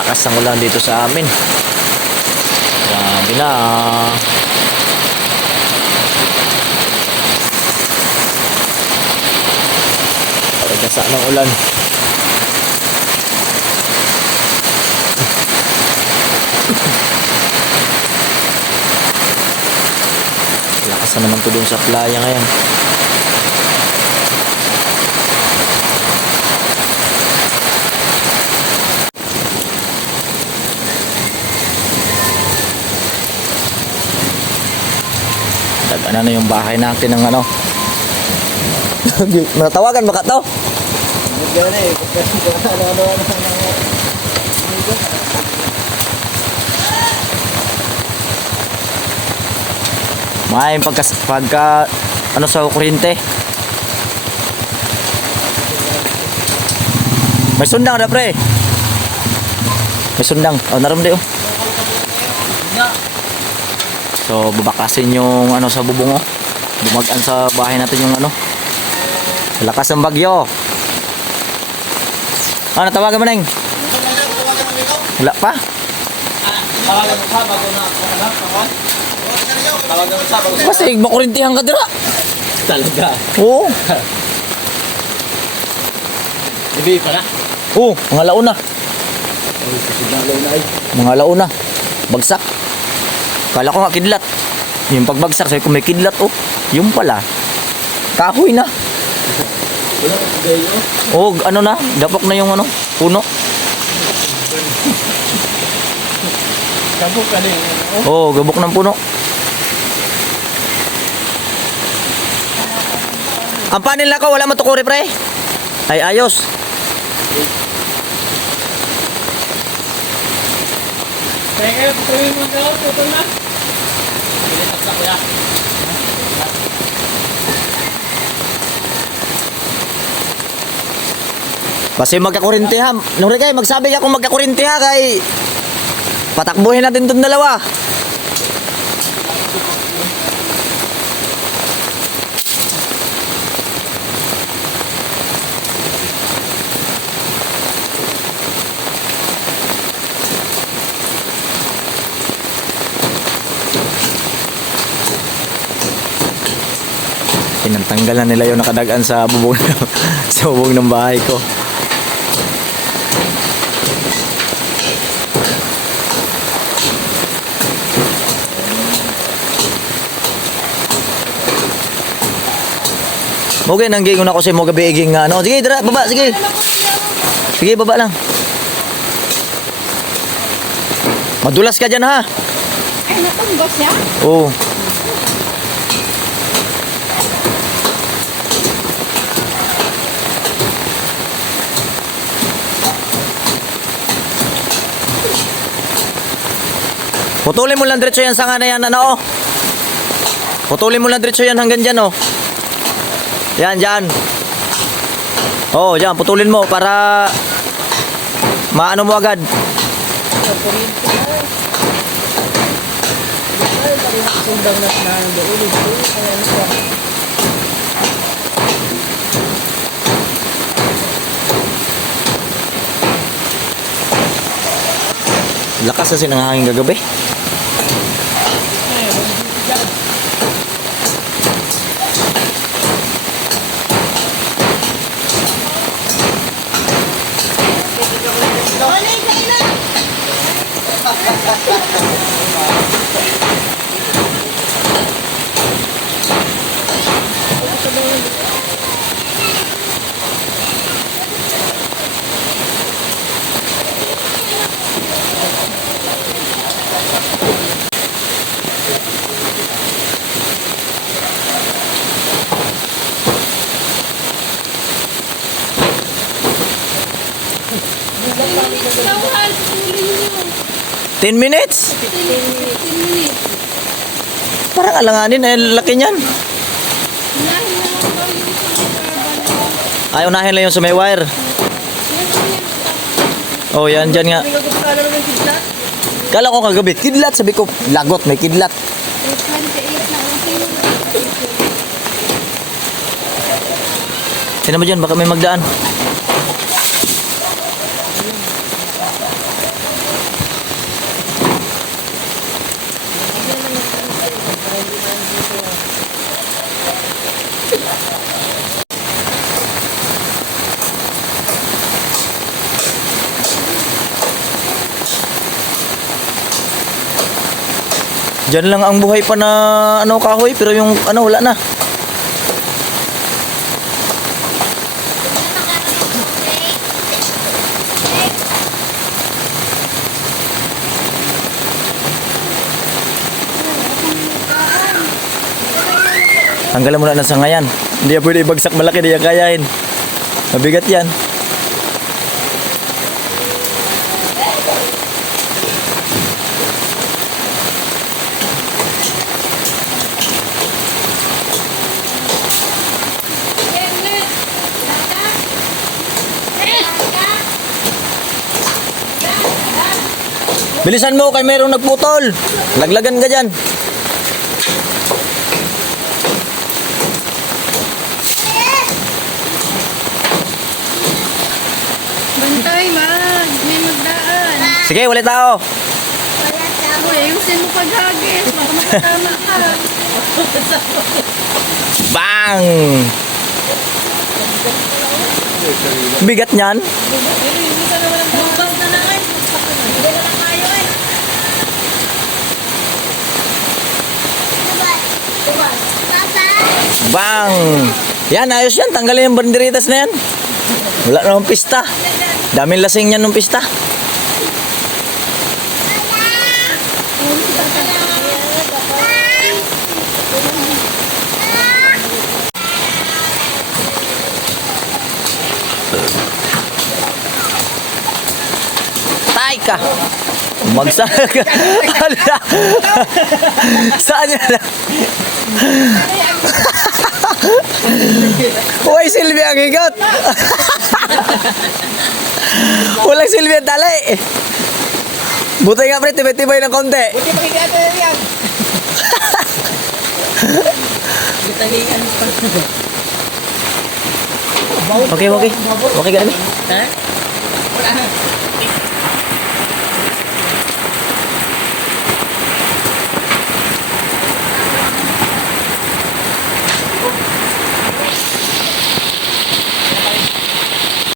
lakas ng ulan dito sa amin. Grabe na. ah. Pagkasa ng ulan. Lakas na naman to dun sa playa ngayon. Dagana na yung bahay natin ng ano. Natawagan ba ka to? Ano, ano, ano, ano. May pagka, pagka ano sa kuryente. May sundang na pre. May sundang. Oh, naram di oh. So, babakasin yung ano sa bubong oh. Bumagaan sa bahay natin yung ano. Lakas ng bagyo. Ah, natawagan mo neng? Wala pa? Tawagan mo sa bago na. Ano? Tawagan mo sa bago na. Basta makurintihan ka dira. Talaga. Oo. Hindi pa na. Oo, mga launa. Mga launa. Bagsak. Kala ko nga kidlat. Yung pagbagsak, sabi ko may kidlat oh. Yung pala. Kahoy na. Oh, ano na? Dapok na yung ano, puno. Kabuk ka din. Oh, Oh. gabok ng puno. Ang panel na ko, wala matukuri pre. Ay, ayos. Kayo, patuloy mo daw. Putol na. Hindi, saksak ko yan. Kasi magkakurinti ha. Nung kay magsabi ka kung magkakurinti ha kay patakbuhin natin itong dalawa. Tinatanggalan nila yung nakadagan sa bubong sa bubong ng bahay ko. Okay, nanggingon ako si mo gabi iging ano. Sige, dira, baba, sige. Sige, baba lang. Madulas ka dyan ha. Ay, natumbas siya? Oo. Putulin mo lang diretso yan sa nga na yan, ano, oh. Putulin mo lang diretso yan hanggang dyan, oh. Yan, dyan. Oo, oh, dyan, putulin mo para maano mo agad. Lakas kasi ng hangin kagabi. 10 minutes? 10 minutes. Parang alanganin, eh, laki niyan. Ay, unahin lang yung sa may wire. Oh, yan, dyan nga. Kala ko kagabi, kidlat. Sabi ko, lagot, may kidlat. 28 na. Okay mo. Dyan? Baka may magdaan. Diyan lang ang buhay pa na ano kahoy pero yung ano wala na. Tanggalan mo na ng sangayan. Hindi pwede ibagsak malaki, hindi yan. Mabigat yan. Bilisan mo kay mayroong nagputol. Laglagan ka dyan. Bantay, mag. May magdaan. Sige, ulit tao. Uy, ayusin mo paghagis. Baka makatama ka. Bang! Bigat niyan. Bukas na na ay. Hindi na lang kayo eh. Bang! Yan, ayos yan. Tanggalin yung banderitas na yan. Wala namang pista. Daming lasing yan nung pista. Tay ka! Magsa ka. Hala. Saan yan? Uy, Silvia ang higot. Walang Silvia ang tali. Buti nga pre, tibay-tibay ng konti. Buti makikita na yan. Okay, okay. Okay ka na. Ha?